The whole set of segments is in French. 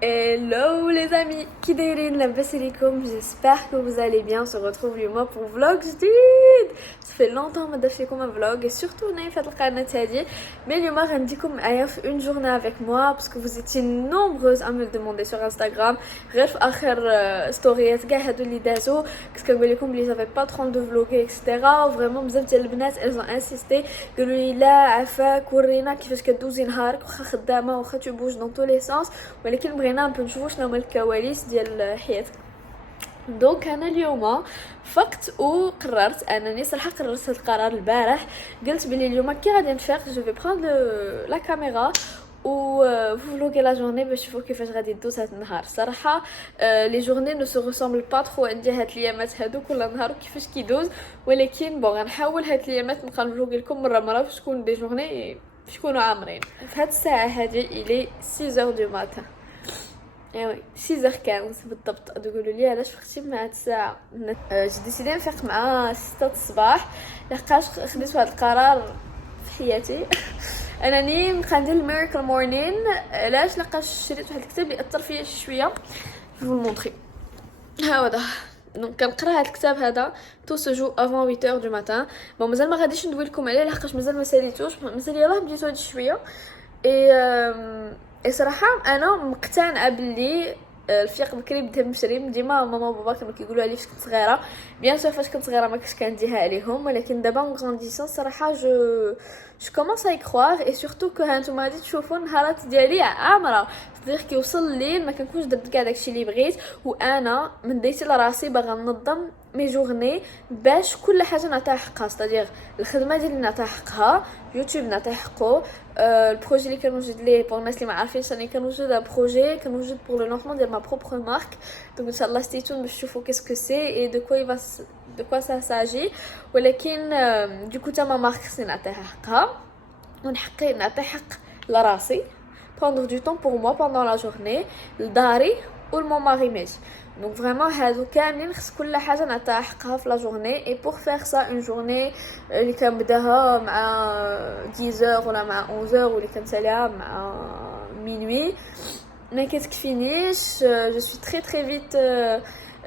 Hello les amis, qui دايرين لاباس عليكم؟ j'espère que vous allez bien. On se retrouve اليوم pour vlog جديد. ça fait longtemps ما درت لكم un vlog et surtout هنا في هاد القناه هادي. mais اليوم غنديكم معايا في une journée avec moi parce que vous étiez nombreuses à me le demander sur Instagram. غير في اخر ستوريات كاع هادو اللي دازو كنت كنقول لكم بلي j'avais pas trop de vloguer etc. vraiment بزاف ديال البنات elles ont insisté قالوا لي لا عفاك ورينا كيفاش كدوزي نهارك واخا خدامه واخا tu bouges dans tous les sens ولكن بغينا نبقى نشوفوا شنو هما الكواليس ديال حياتك. دونك انا اليوم فقت وقررت انني صراحه قررت هذا القرار البارح. قلت بلي اليوم كي غادي نفيق جو في بروند لا كاميرا و فلوغي لا جورني باش نشوفوا كيفاش غادي دوز هذا النهار. صراحه لي جورني نو سو ريسومبل با ترو عندي هاد الايامات هادو كل نهار كيفاش كيدوز ولكن بون غنحاول هاد الايامات نبقى نفلوغي لكم مره باش تكون دي جورني باش يكونوا عامرين. في هاد الساعه هادي الي 6h du matin. ايوا 6h15 بالضبط. تقولوا لي علاش فقتي مع هاد الساعه؟ جيت ديسيدي نفيق مع 6 الصباح لحقاش خديت هاد القرار في حياتي انني نبقى ندير الميراكل مورنين. علاش؟ لحقاش شريت واحد الكتاب اللي اثر فيا شويه. جو مونطري ها هذا. دونك كنقرا هاد الكتاب هذا تو سو جو افون 8h du matin. بون مازال ما غاديش ندوي لكم عليه لحقاش مازال ما ساليتوش، مازال يلاه بديتو هاد شويه. اي صراحه انا مقتنعه باللي الفيق بكري بدا مشريم. ديما ماما وبابا كانوا كيقولوا لي فاش كنت صغيره، بيان سور فاش كنت صغيره ما كنتش كنديها عليهم، ولكن دابا اون غرانديسون صراحه جو كومونس ا يكروار اي سورتو كو هانتوما غادي تشوفوا النهارات ديالي عامره. صديق كيوصل الليل ما كنكونش درت كاع داكشي اللي بغيت، وانا من ديتي لراسي باغا ننظم مي جورني باش كل حاجه نعطيها حقها. صديق الخدمه ديالي نعطيها حقها، يوتيوب نعطيه حقه، البروجي اللي كنوجد ليه بور الناس اللي ما عارفينش راني كنوجد بروجي كنوجد بور لو لونسمون ديال ما بروبر مارك. دونك ان شاء الله ستيتون باش تشوفوا كيسكو سي اي دو كوا دو كوا سا ساجي. ولكن دوكو تا ما مارك خصني نعطيها حقها ونحقي نعطي حق لراسي prendre du temps pour moi pendant la journée لداري ولمون ماري ميجي. دونك فريمون هادو كاملين خص كل حاجه نعطيها حقها في لا جورني. اي بور فير سا اون جورني اللي كنبداها مع 10h ولا مع 11h واللي كنساليها مع minuit ما كتكفينيش. جو سوي تري تري فيت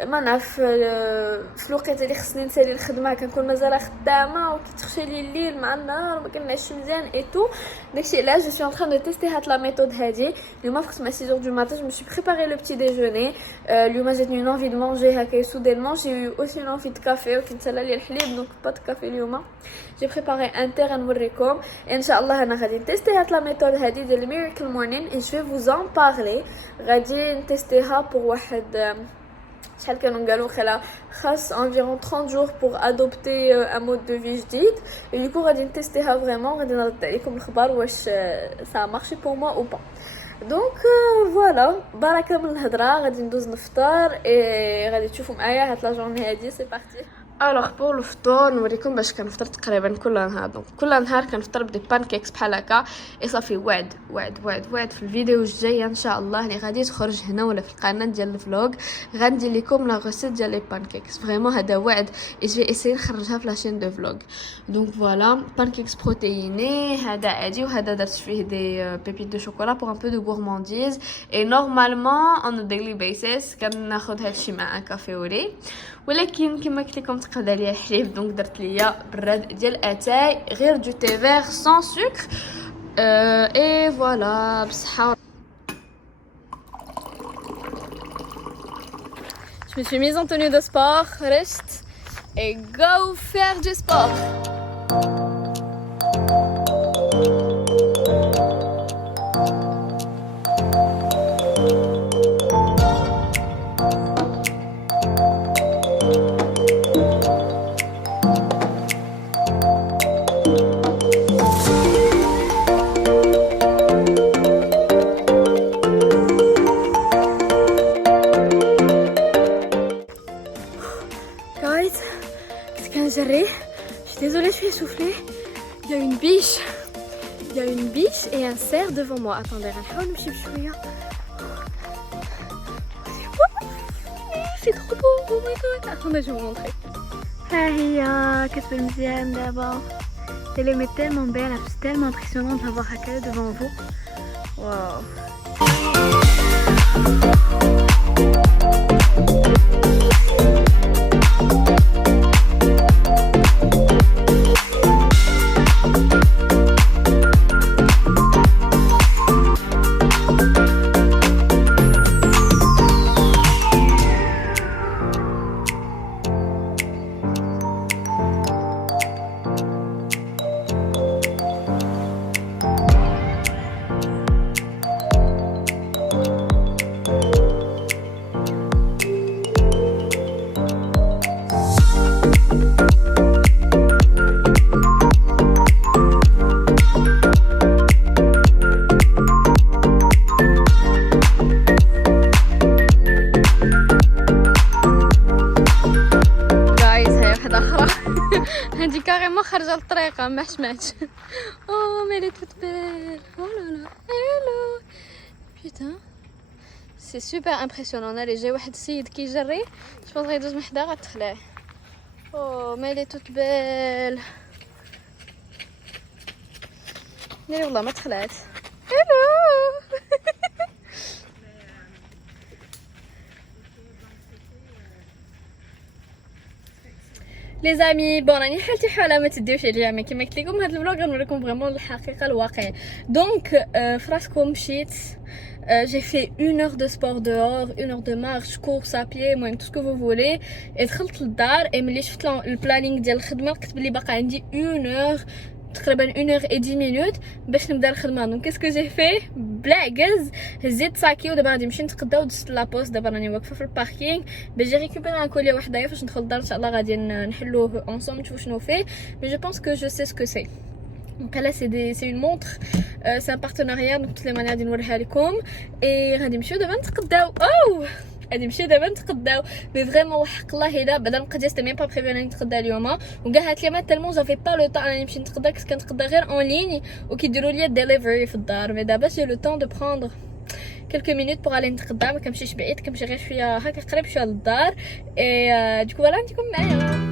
ما نعرف في الوقت اللي خصني نسالي الخدمه كنكون مازال خدامه وكيتخشى لي الليل مع النهار وما كنعيش مزيان اي تو. داكشي علاش جو سوي ان تران دو تيستي هاد لا ميثود هادي. اليوم فقت مع 6h du matin je me suis préparé le petit déjeuner. اليوم جاتني une envie de manger هكا soudainement. j'ai eu aussi une envie de café وكنتسالى لي الحليب دونك با دو كافي اليوم. j'ai préparé un thé غنوريكم ان شاء الله. انا غادي نتيستي هاد لا ميثود هادي ديال ميراكل مورنين et je vais vous en parler. غادي نتيستيها بور واحد شحال كانوا قالوا خاص environ 30 jours pour adopter un mode de vie جديد. et du coup غادي نتيستيها فريمون غادي نرد عليكم الخبر واش ça a marché pour moi ou pas. دونك فوالا بركه من الهضره غادي ندوز نفطر اي غادي تشوفوا معايا هاد لا جورني هادي. سي بارتي. الوغ بور الفطور نوريكم باش كنفطر تقريبا كل نهار. دونك كل نهار كنفطر بدي بانكيكس بحال هكا. اي صافي وعد في الفيديو الجايه ان شاء الله اللي غادي تخرج هنا ولا في القناه ديال الفلوغ غندير لكم لا ريسيت ديال لي بانكيكس. فريمون هذا وعد اي جو اسي نخرجها في لاشين دو فلوغ. دونك فوالا بانكيكس بروتييني هذا عادي وهذا درت فيه دي بيبيت دو شوكولا بور ان بو دو غورمانديز. اي نورمالمون اون ديلي بيسيس كناخذ هادشي مع ان كافي وري، ولكن كما قلت لكم تقاد عليا حليب دونك درت ليا براد ديال اتاي غير دو تي فير سان سكر. اي فوالا بصحه. Je me suis mise en tenue de sport, reste et go faire du sport. Je suis désolée, je suis essoufflée. Il y a une biche et un cerf devant moi. Attendez, c'est trop beau. Oh my god. Attendez, je vais vous montrer. هي كتبان مزيان دابا Elle est tellement belle, c'est tellement impressionnant de la voir devant vous. Waouh. هادي كاريمون خارجه للطريقه ما حشماتش. او ميلي توت بيل. او لا لا هلو بيتان سي سوبر امبرسيونون. انا جاي واحد السيد كيجري شوف غيدوز من حدا غتخلع. او ميلي توت بيل ناري والله ما تخلعت. هلو لي زامي بون راني حالتي حاله ما تديوش عليا مي كيما قلت لكم هذا الفلوغ غنوريكم فريمون الحقيقه الواقع. دونك فراسكم مشيت j'ai fait 1 heure de sport dehors, 1 heure de marche, course à pied, المهم tout ce que vous voulez. دخلت للدار ملي شفت البلانينغ ديال الخدمه لقيت بلي باقا عندي 1 heure تقريبا 1 heure et 10 minutes باش نبدا الخدمه. دونك كيسكو جي في بلا عكز هزيت ساكي ودابا غادي نمشي نتقدا ودزت لابوست. دابا راني واقفه في الباركينغ باش جي ريكوبيري ان كولي وحدايا فاش ندخل للدار ان شاء الله غادي نحلوه اونصوم نشوفو شنو فيه. مي جو بونس كو جو سي سكو سي. Donc là c'est une montre, c'est un partenariat donc toutes les manières دي نوريها لكم. et غادي نمشيو دابا نتقداو. غادي نمشيو دابا نتقداو مي فريمون وحق الله الا بعدا نقدر سيتي ميم با بريفي انني نتقدا اليوم وكاع هاد اليومات تالمون جافي با لو طون انني نمشي نتقدا كنت كنتقدا غير اون ليني وكيديروا لي ديليفري في الدار. مي دابا جي لو طون دو بروندر quelques minutes pour aller نتقدا ما كنمشيش بعيد كنمشي غير شويه هكا قريب شويه للدار. et du coup voilà نتيكم معايا.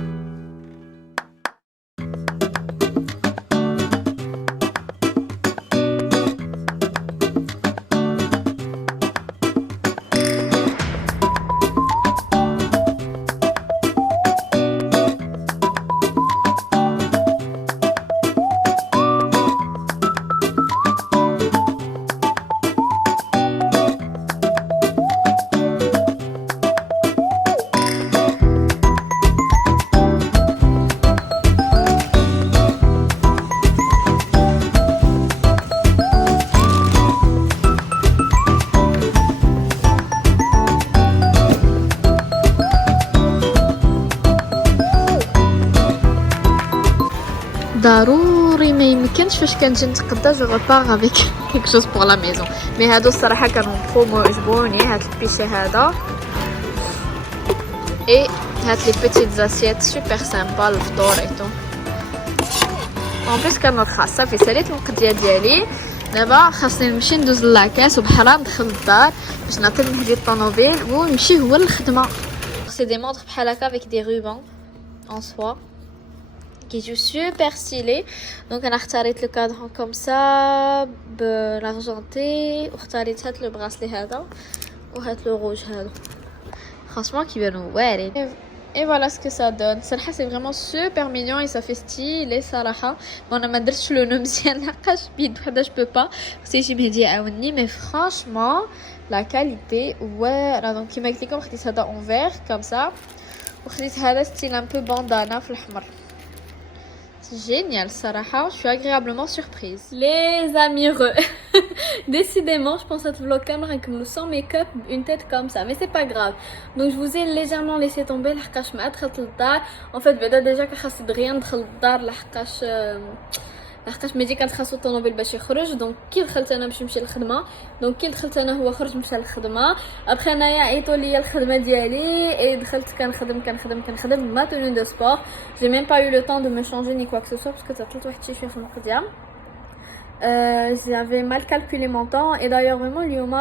ضروري ما يمكنش فاش كنجي نتقدا جو ريبار افيك كيك شوز بور لا ميزون. مي هادو الصراحه كانوا برومو عجبوني. هاد البيشي هذا اي هاد لي بيتيت زاسيت سوبر سامبا الفطور ايتو اون بليس كانوا رخاص. صافي ساليت المقديه ديالي دابا خاصني نمشي ندوز لاكاس وبحرا ندخل للدار باش نعطي لمهدي الطوموبيل ونمشي هو للخدمه. سي دي مونطر بحال هكا افيك دي روبان en soie qui joue super stylé. Donc انا اختاريت لو كادرون كوم سا بالارجنتي واختاريت هاد لو براسلي هذا وهاد لو روج هذا franchement كيبانوا واعرين. Et voilà ce que ça donne. صراحه c'est vraiment super mignon et ça fait stylé صراحه. انا ما درتش لو نو مزيان لحقاش بيد وحده جو با خصني شي مهدي يعاونني مي فرانشمون لا كاليتي واعره. دونك كيما قلت لكم خديت هذا اون فير كوم سا وخديت هذا ستيل ان بو باندانا في الاحمر. Génial, Sarah, je suis agréablement surprise. Les amis, décidément, je pense à ce vlog caméra comme nous sans make-up, une tête comme ça, mais c'est pas grave. Donc je vous ai légèrement laissé tomber لحقاش ما دخلت للدار. En fait بدا déjà كخاص دغيا ندخل للدار لحقاش ملي كانت خاصو الطوموبيل باش يخرج. دونك كي دخلت انا باش نمشي للخدمه دونك كي دخلت انا هو خرج مشى للخدمه. ابخي انايا عيطوا لي الخدمه ديالي اي دخلت كنخدم ما توني دو سبور. جي ميم با يو لو طون دو مو شانجي ني كوا كو سو باسكو طلعت واحد شي شويه في المقديه. j'avais mal calculé mon temps et d'ailleurs vraiment اليوم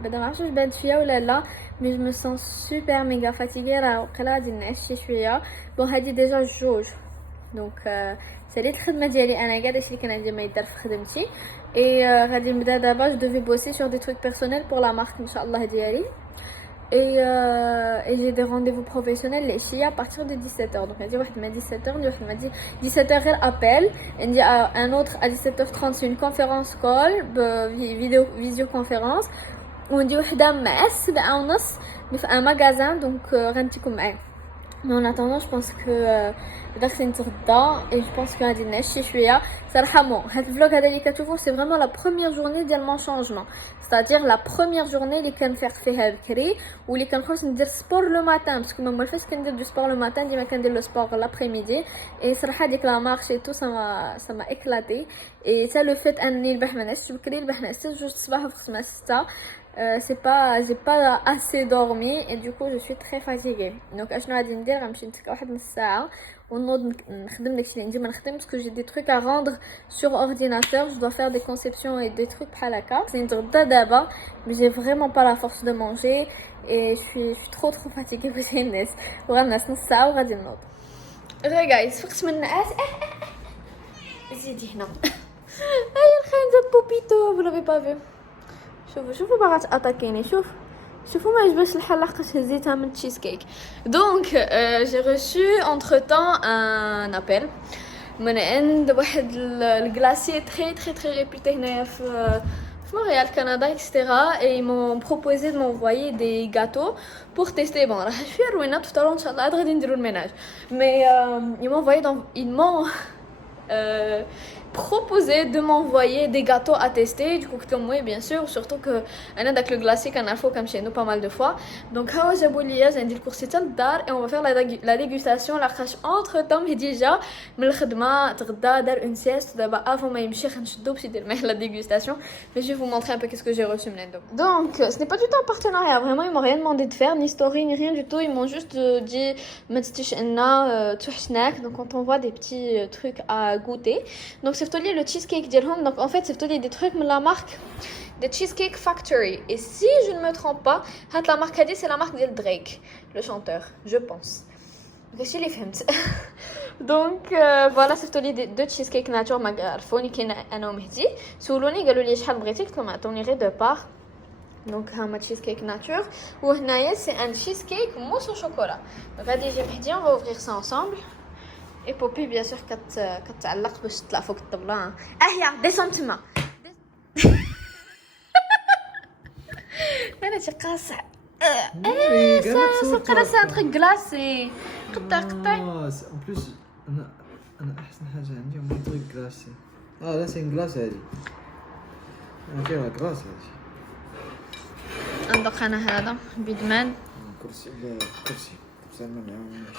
بعدا ما عرفتش واش بانت فيا ولا لا مي جو مو سون سوبر ميغا فاتيغي. راه وقيلا غادي نعس شي شويه. بون هادي ديجا جوج دونك ساليت الخدمه ديالي انا كاع داكشي اللي كان عندي ما يدار في خدمتي. اي غادي نبدا دابا جو دوفي بوسي سور دي تروك بيرسونيل بور لا مارك ان شاء الله ديالي. Et j'ai des rendez-vous professionnels العشيه à partir de 17h. Donc عندي واحد مع 17h عندي واحد مع 17h غير ابل. عندي un autre à 17h30 c'est une conférence call vidéo conférence. وعندي وحده مع 7:30 في ان ماغازان دونك غنتيكم معايا. Mais en attendant, je pense que là c'est une sorte et je pense que غادي نعشي شويه صراحه. هاد الفلوغ هذا اللي كتشوفوه سي فريمون لا بروميير جورني ديال مون شونجمون، c'est-à-dire la première journée اللي كنفيق فيها بكري واللي كنخرج ندير سبور لو ماتان باسكو ما موالفاش كندير دو سبور لو ماتان، ديما كندير لو سبور لابري ميدي. اي صراحه ديك لا مارش اي تو سما اكلاتي. اي تا لو فيت اني البارح ما نعستش بكري، البارح نعست 2 الصباح وفقت مع 6. j'ai pas assez dormi et du coup je suis très fatiguée. Donc اشنو غادي ندير؟ غنمشي نتسكى واحد نص ساعه ونوض نخدم داكشي اللي عندي ما نخدم باسكو j'ai des trucs à rendre sur ordinateur, je dois faire des conceptions et des trucs بحال هكا. نتغدى دابا mais j'ai vraiment pas la force de manger et je suis trop fatiguée بزاف الناس وغنعس نص ساعه وغادي نوض. غير جايز فقت من النعاس زيدي هنا هاي الخنزه بوبيتو vous l'avez pas vu. شوفوا باغا اتاكيني. شوفوا ما عجبش الحال لحقاش هزيتها من تشيز كيك. دونك جي ريسو انتر طون ان ابل من عند واحد الكلاسي تري ريبوتي هنايا في Montréal, Canada, etc. Et ils m'ont proposé de m'envoyer des gâteaux pour tester. Bon, là, je suis ruinée tout à l'heure, Inch'Allah, je vais faire le ménage. Mais ils m'ont proposé de m'envoyer des gâteaux à tester. Du coup, comme oui, bien sûr, surtout que avec le glacé qu'on a fait comme chez nous pas mal de fois. Donc, j'ai dit le cours c'est dar et on va faire la dégustation, la crache entre temps mais déjà من الخدمة تغدا دار une sieste d'abord avant ما يمشي خنشدو باش يدير معايا la dégustation. Mais je vais vous montrer un peu qu'est-ce que j'ai reçu من عندهم. Donc, ce n'est pas du tout un partenariat, vraiment ils m'ont rien demandé de faire, ni story ni rien du tout, ils m'ont juste dit ما تستيش عنا توحشناك. Donc on t'envoie des petits trucs à goûter. Donc c'est plutôt le cheesecake d'Irham. Donc en fait c'est plutôt des trucs de la marque de Cheesecake Factory. Et si je ne me trompe pas, la marque Hadi c'est la marque de Drake, le chanteur, je pense. Je suis les femmes. Donc voilà c'est plutôt des deux cheesecake nature ma garfoni qui est un homme Hadi. Souloni قالوا لي شحال بغيتي قلت لهم عطوني غير دو بار. Donc un cheesecake nature ou هنايا c'est un cheesecake mousse au chocolat. Donc غادي يجي Hadi, on va ouvrir ça ensemble. Et Poppy bien sûr كتعلق باش تطلع فوق الطبلة. يا ديسونتما انا شي قاصع سكر سا ترك غلاسي قطع ان بليس انا احسن حاجه عندي هو ترك غلاسي. لا سي غلاس هذه انا فيها غلاس هذه. ندوق انا هذا بيدمان كرسي ما معاونش.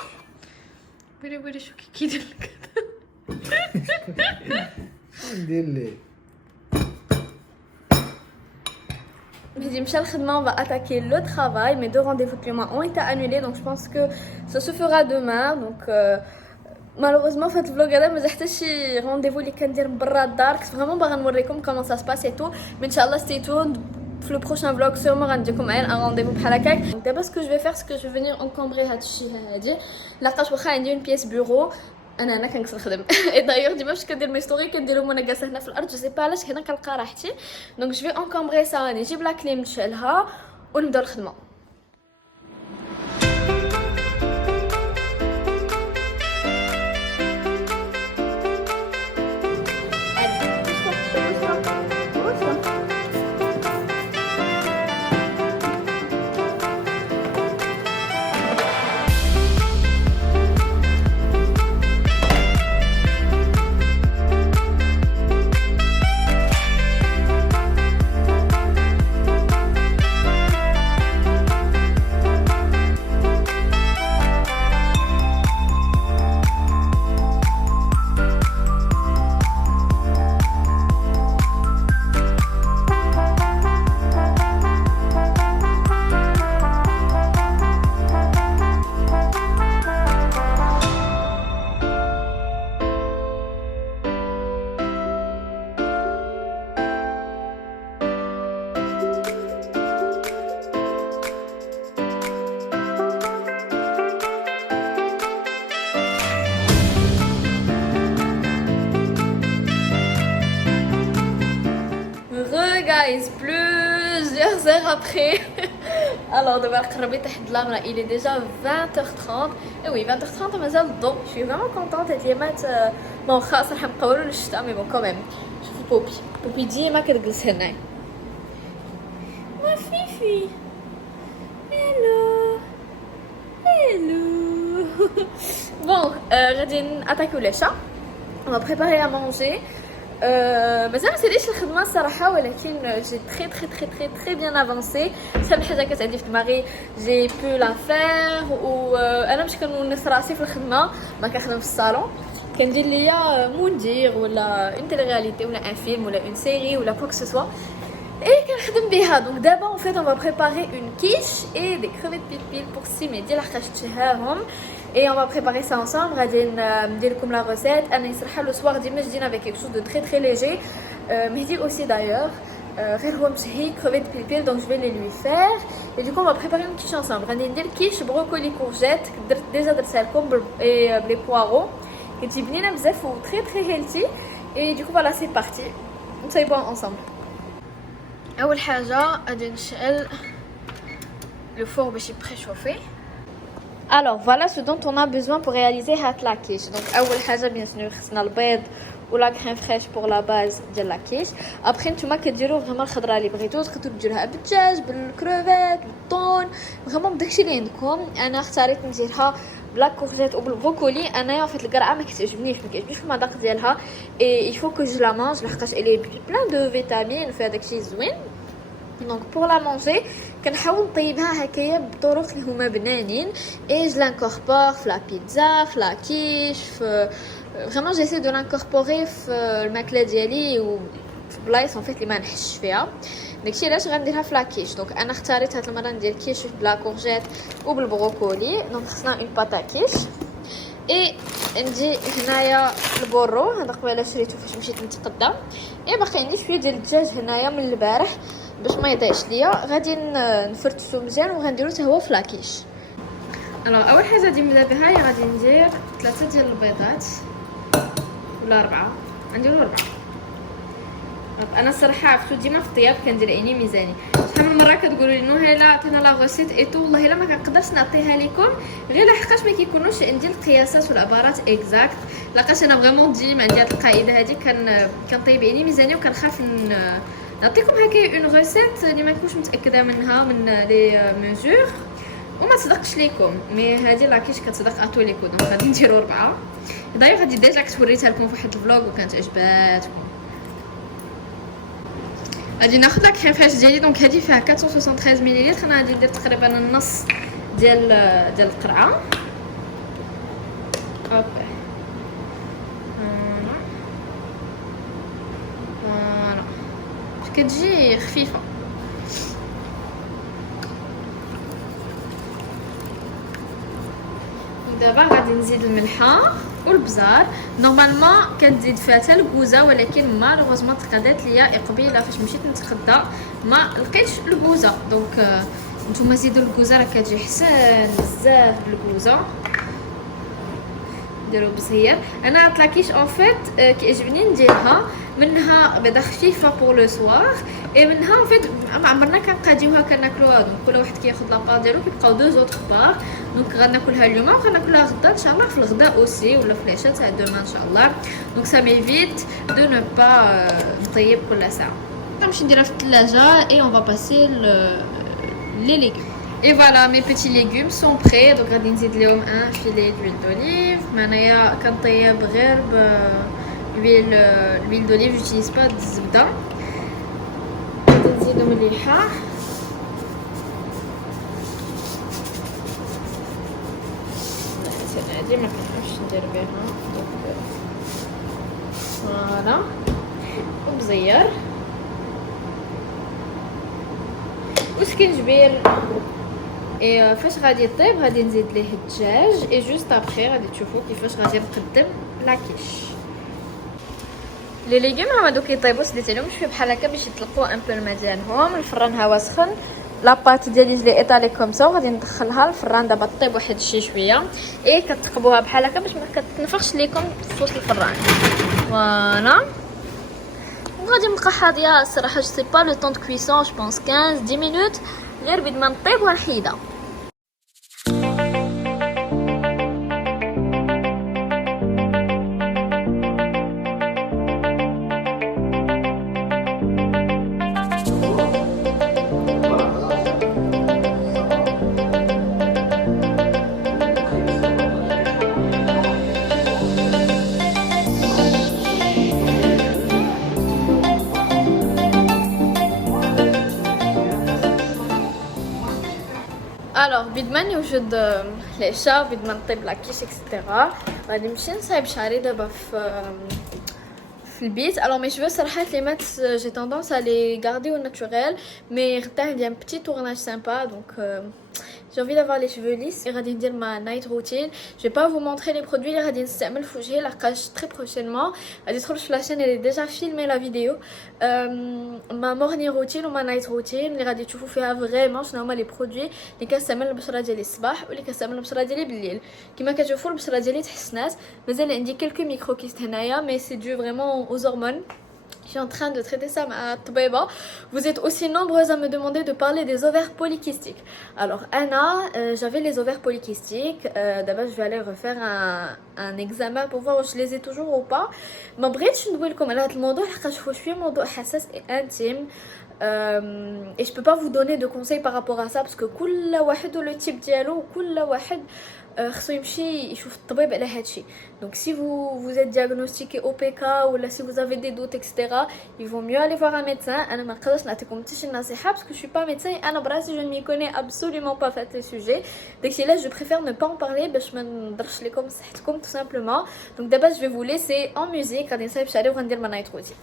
ويلي شو كيدير لك ندير ليه J'ai Michel Khedman va attaquer le travail. Mes 2 rendez-vous de paiement ont été annulés, donc je pense que ça se fera demain. Donc malheureusement fait vlog هذا ما حتى شي rendez-vous اللي كندير برا الدار. كنت فريمون باغا نوريكم comment ça se passe et tout. Mais inchallah stay tuned. في le prochain vlog sûrement غنديكم معايا un rendez-vous بحال هكاك. دابا ce que je vais faire c'est que je vais venir encombrer هاد الشيء هادي لقاش واخا عندي une pièce bureau انا كنكسر نخدم. اي دايوغ ديما فاش كندير مي ستوري كنديرهم وانا جالسه هنا في الارض جو سي با علاش هنا كنلقى راحتي. دونك جو في انكومبري سا نجيب لا كليم نشعلها ونبداو الخدمه. guys, plusieurs heures après. Alors دابا قربت تحت المغرب. Il est déjà 20h30. Et oui, 20h30 مازال الضوء. Je suis vraiment contente هاد اليامات. بون واخا صراحه مقولوا للشتاء مي بون كوميم. شوفوا بوبي ديما كتجلس هنايا. ما فيفي. هلو. Bon, غادي ناتاكيو العشاء. On va préparer à manger. مازال ما ساليش الخدمه الصراحه ولكن جي تري بيان افونسي. شحال من حاجه كانت عندي في دماغي جي بو لا فير وانا مش كنونس راسي في الخدمه. ما كنخدم في الصالون كندير ليا مونجير ولا اون تيلي رياليتي ولا ان فيلم ولا اون سيري ولا كوك سو سوا اي كنخدم بها. دونك دابا en fait on va préparer une quiche et des crevettes pilpil pour Simedi لحقاش تشهاهم. Et on va préparer ça ensemble. غادي ندير لكم لا recette. انا صراحه لو سوار ديما جدينا avec quelque chose de très léger. Mehdi aussi d'ailleurs. غير هو مشهي crevettes pilpil donc je vais les lui faire. Et du coup on va préparer une quiche ensemble. غادي ندير quiche brocoli courgette درت ديجا درتها لكم بلي بوارو كتجي بنينه بزاف و très healthy. Et du coup voilà c'est parti. نصايبوها ensemble. اول حاجه غادي نشعل لو فور باش يبريشوفي. Alors voilà ce dont on a besoin pour réaliser هاد لا كيش. Donc اول حاجه bien sûr خصنا البيض ولا كريم فريش pour la base ديال لا كيش. ابري نتوما كديروا فريمون الخضره اللي بغيتو تقدروا ديروها بالدجاج بالكروفيت بالطون فريمون بداكشي اللي عندكم. انا اختاريت نديرها بلا كورجيت وبالبروكولي. انايا فهاد القرعه ما كتعجبنيش ما كيعجبنيش المذاق ديالها اي il faut que je la mange لحقاش الي plein de vitamines فيها داكشي زوين. دونك بور لا مونجي كنحاول نطيبها هكايا بطرق اللي هما بنانين اي جو لانكوربور في لا بيتزا في لا كيش في فريمون جيسي دو لانكوربوري في الماكله ديالي و في بلايص فيت اللي ما نحش فيها. داكشي علاش غنديرها في لا كيش. دونك انا اختاريت هاد المره ندير كيش بلا كورجيت وبالبروكولي. دونك خصنا اون باتا كيش اي نجي هنايا البورو هذا قبيله شريته فاش مشيت نتقدى. اي باقي عندي شويه ديال الدجاج هنايا من البارح باش ما يضيعش ليا. غادي نفرتسو مزيان وغنديرو حتى هو في لاكيش. الوغ اول حاجه غادي نبدا بها هي غادي ندير 3 ديال البيضات ولا 4. غنديرو 4. انا الصراحه عرفتو ديما في الطياب كندير عيني ميزاني. شحال من مره كتقولوا لي نهيله عطينا لا غوسيت ايتو والله الا ما كنقدرش نعطيها لكم غير لحقاش ما كيكونوش عندي القياسات والعبارات اكزاكت. لاقاش انا فريمون ديما عندي هاد القاعده هذه كنطيب عيني ميزاني وكنخاف نعطيكم هكا اون غوسيت اللي ما نكونش متاكده منها من لي ميزور وما تصدقش لكم. مي هذه لاكيش كتصدق اتو ليكو. دونك غادي نديرو 4. دايوغ غادي ديجا كنت وريتها لكم في واحد الفلوغ وكانت عجباتكم. غادي ناخذ لا كريم فريش ديالي. دونك هذه فيها 473 ملل. انا غادي ندير تقريبا النص ديال القرعه. اوكي كتجي خفيفه. دابا غادي نزيد الملحه والبزار. نورمالمون كنزيد فيها حتى الكوزه ولكن مالوغوزمون تقادات ليا قبيله فاش مشيت نتقدى ما لقيتش الكوزه. دونك نتوما زيدوا الكوزه راه كتجي حسان بزاف بالكوزه. ديروا بزهير. انا طلاكيش اون فيت كيعجبني نديرها منها بيضه خفيفه بور لو سوار اي منها اون فيت ما عمرنا كنقاديوها كناكلوها. دونك كل واحد كياخذ لابار ديالو كيبقاو 2 اوتر بار. دونك غناكلها اليوم وغناكلها غدا ان شاء الله في الغداء اوسي ولا في العشاء تاع دوما ان شاء الله. دونك سا ميفيت دو نو با نطيب كل ساعه. غنمشي نديرها في الثلاجه اي اون فا باسي لي ليغوم. Et voilà, mes petits légumes sont prêts. Donc غادي نزيد لهم un filet d'huile d'olive. معناها كنطيب غير l'huile d'olive. j'utilise pas الزبده. غادي نزيدو مليحه. هادي ما كنعرفش ندير بها. دونك فوالا وبزير وسكنجبير. اي فاش غادي يطيب غادي نزيد ليه الدجاج اي جوست ابري غادي تشوفوا كيفاش غادي نقدم لاكيش. لي ليغوم هما دوك يطيبوا سديت عليهم شويه بحال هكا باش يطلقوا ان بو الماء ديالهم. الفران هوا سخن. لاباط ديالي جلي ايطالي كوم سا وغادي ندخلها للفران دابا طيب واحد شي شويه اي كتقبوها بحال هكا باش ما كتنفخش ليكم في وسط الفران. فوالا وغادي نبقى حاضيه الصراحه. جو سي با لو طون دو كويسون، جو بونس 15 10 مينوت غير بيد ما نطيب ونحيدها. الوغ بيد ما نوجد العشاء، بيد ما نطيب لاكيش اكسيتيرا، غادي نمشي نصايب شعري دابا في البيت. الوغ مي شفو صراحه لي مات جي توندونس ا لي غاردي او ناتوريل، مي غدا عندي ان بتي تورناج سامبا دونك j'ai envie d'avoir les cheveux lisses. غادي ندير ma night routine. Je vais pas vous montrer les produits اللي غادي نستعمل في وجهي لحقاش très prochainement غادي تخرج في لاشين اللي ديجا فيلمي لا فيديو ما morning routine و ما night routine اللي غادي تشوفوا فيها فريمون شنو هما لي برودوي اللي كنستعمل البشره ديالي الصباح واللي كنستعمل البشره ديالي بالليل. كما كتشوفوا البشره ديالي تحسنات، مازال عندي كلكو ميكرو كيست هنايا مي سي دو فريمون aux hormones. Je suis en train de traiter ça à Tbeba. Vous êtes aussi nombreuses à me demander de parler des ovaires polykystiques. Alors Anna, j'avais les ovaires polykystiques. D'abord je vais aller refaire un examen pour voir si je les ai toujours ou pas. ما بغيتش نقول لكم على هذا الموضوع لحقاش هو شويه موضوع حساس intime. Et je peux pas vous donner de conseils par rapport à ça parce que كل واحد le type ديالو وكل واحد خصو يمشي يشوف الطبيب على هادشي. Donc si vous êtes diagnostiqué OPK ou là si vous avez des doutes etc, il vaut mieux aller voir un médecin. انا ما نقدرش نعطيكم حتى شي نصيحه parce que je suis pas médecin. انا براسي je m'y connais absolument pas في هذا السوجي. Donc là je préfère ne pas en parler باش ما نضرش لكم صحتكم tout simplement. Donc d'abord je vais vous laisser en musique. غادي نصايب شعري وغندير ما نايت روتين.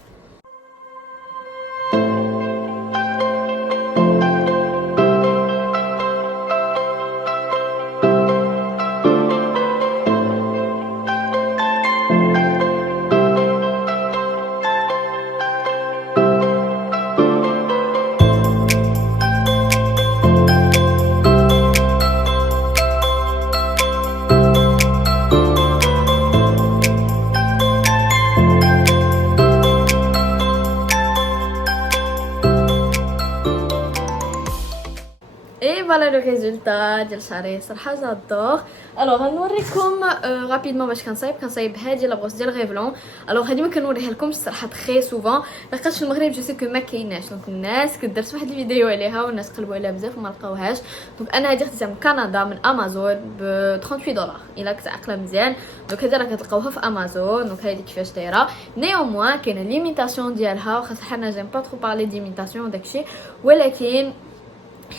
فوالا لو ريزولتا ديال شعري صراحه جادور. الوغ غنوريكم رابيدمون باش كنصايب هادي لا بروس ديال غيفلون. الوغ هادي ما كنوريها لكمش الصراحه تري سوفون لقاش في المغرب جو سي كو ما كايناش. دونك الناس كدرت واحد الفيديو عليها والناس قلبوا عليها بزاف وما لقاوهاش. دونك انا هادي خديتها من كندا من امازون ب 38 دولار الا كنت عاقله مزيان. دونك هادي راه كتلقاوها في امازون. دونك هادي كيفاش دايره نيوموان كاينه ليميتاسيون ديالها وخا صح انا جيم با ترو بارلي ديميتاسيون داكشي، ولكن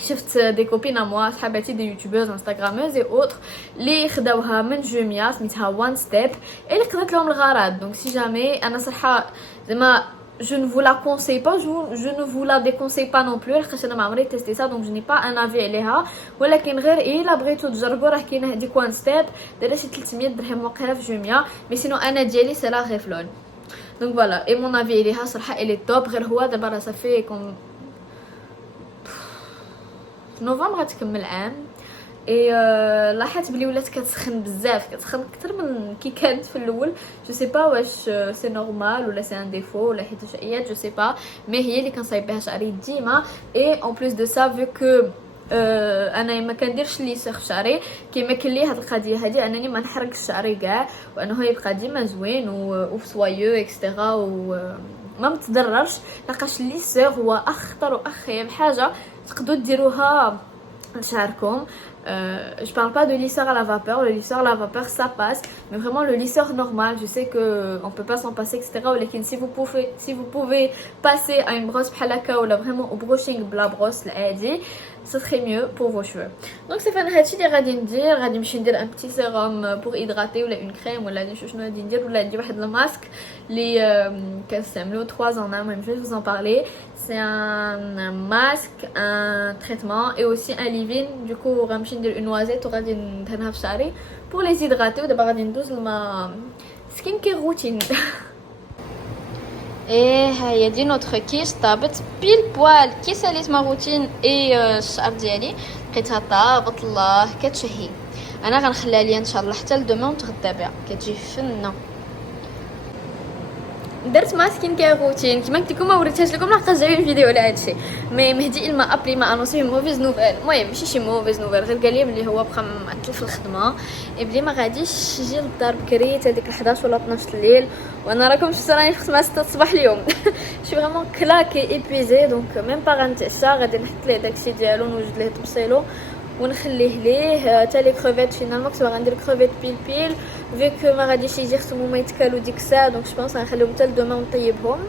شفت دي كوبين موا صحاباتي دي يوتيوبرز انستغراموز اي اوتر اللي خداوها من جوميا سميتها وان ستيب اللي قضات لهم الغرض. دونك سي جامي انا صراحه زعما je ne vous la conseille pas, je ne vous la déconseille pas non plus لحقاش انا ما عمري تيستي سا. دونك جني با ان افي عليها، ولكن غير الا بغيتو تجربوا راه كاينه هذيك وان ستيب دايره شي 300 درهم واقيلا في جوميا. مي سينو انا ديالي سي لا غيفلون. دونك فوالا اي مون افي عليها صراحه الي توب. غير هو دابا راه صافي كوم في نوفمبر غتكمل عام. اي لاحظت بلي ولات كتسخن بزاف، كتسخن اكثر من كي كانت في الاول. جو سي با واش سي نورمال ولا سي ان ديفو ولا حيت شائيات، جو سي با، مي هي اللي كنصايب بها شعري ديما. اي اون بليس دو سا فيو كو انا ما كنديرش لي سيغ في شعري كيما لي هاد القضيه هادي انني ما نحرقش شعري كاع وانه يبقى ديما زوين وسوايو اكسترا وما متضررش. لقاش لي سيغ هو اخطر واخيب حاجه تقدروا ديروها لشعركم. Je parle pas de lisseur à la vapeur. Le lisseur à la vapeur ça passe, mais vraiment le lisseur normal, je sais que on peut pas s'en passer etc. ولكن si vous pouvez passer à une brosse بحال هكا ولا vraiment au brushing بلا بروس العادي ça serait mieux pour vos cheveux. Donc c'est فانا هادشي اللي غادي ندير. غادي نمشي ندير ان بتي سيروم pour hydrater ولا اون كريم ولا نشوف شنو غادي ندير، ولا عندي واحد الماسك اللي كنستعملو 3 en 1. المهم je vais vous en parler. C'est un masque, un traitement et aussi un leave-in. Du coup غنمشي ندير اون نوازيت وغادي ندهنها في شعري pour les hydrater. ودابا غادي ندوز لما سكين كير روتين. ايه هي دي نوتر كيس طابت بيل بوال كي ساليت ما روتين اي الشعر ديالي لقيتها طابت الله كتشهي. انا غنخليها ليا ان شاء الله حتى لدوما ونتغدى بها كتجي فنه. درت ما سكين كير روتين كيما قلت لكم ما وريتهاش لكم لحقاش جايين الفيديو على هادشي. مي مهدي ما ابري ما انونسيه موفيز نوفيل، المهم ماشي شي موفيز نوفيل، غير قال لي بلي هو بقى معطل في الخدمه، بلي ما غاديش يجي للدار بكري حتى ديك 11 ولا 12 الليل، وانا راكم شفتوا راني في الخدمه 6 الصباح اليوم. شي فريمون كلاكي ايبويزي، دونك ميم با غنتعشى، غادي نحط ليه داكشي ديالو نوجد ليه طبسيلو ونخليه ليه حتى لي كروفيت. فينالمون كنت باغا ندير كروفيت بيل فيك ما غاديش يجي خصهم هما يتكالو ديك الساعه، دونك جو بونس غنخليهم حتى لدوما ونطيبهم.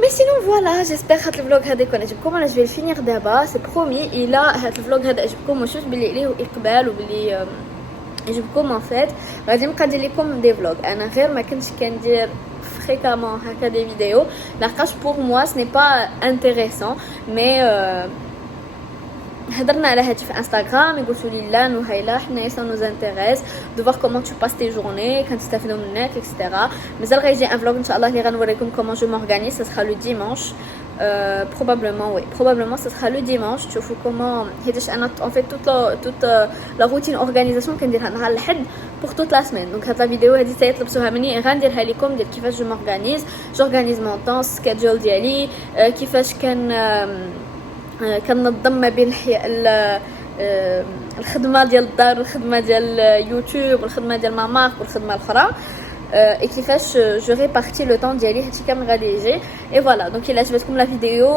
مي سينون فوالا جيسبر هاد الفلوغ هذا يكون عجبكم. انا جو فينيغ دابا سي برومي الا هاد الفلوغ هذا عجبكم وشفت بلي عليه اقبال وبلي عجبكم ان فيت غادي نبقى ندير لكم دي فلوغ. انا غير ما كنتش كندير فريكامون هكا دي فيديو لاكاش بور موا سني با انتريسون. مي هضرنا على هادشي في انستغرام، قلتوا لي لا نهيله حنايا سا نوز انتريس دو فوار كومون تو باس تي جورني كنستافدوا منك اكسترا. مازال غيجي ان فلوغ ان شاء الله اللي غنوريكم كومون جو مورغانيز، سا سرا لو ديمانش probablement ça sera le dimanche. تشوفوا كومون حيتاش انا en fait toute la routine organisation كنديرها نهار الاحد pour toute la semaine. دونك هاد لا فيديو هادي حتى طلبتوها مني غنديرها لكم ديال كيفاش جو مورغانيز جورغانيز مون طون سكادجول ديالي، كيفاش كننظم ما بين الخدمه ديال الدار والخدمه ديال يوتيوب والخدمه ديال ما مارك والخدمه الاخرى، et كيفاش جو ريبارتي لو طون ديالي. هادشي كامل غادي يجي اي فوالا. دونك الا عجبتكم لا فيديو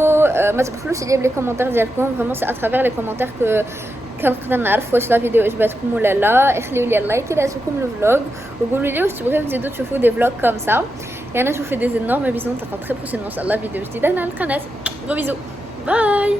ما تبخلوش ليا بلي كومونتير ديالكم، فريمون سي اترافير لي كومونتير كنقدر نعرف واش لا فيديو عجبتكم ولا لا. اخليو لي لايك الا عجبكم لو فلوغ وقولوا لي واش تبغيو نزيدو تشوفوا دي فلوغ كوم سا. انا نشوف دي زينورم بيزون، نتلاقاو تري بروشينمون ان شاء الله فيديو جديده هنا على القناه. غو بيزو باي.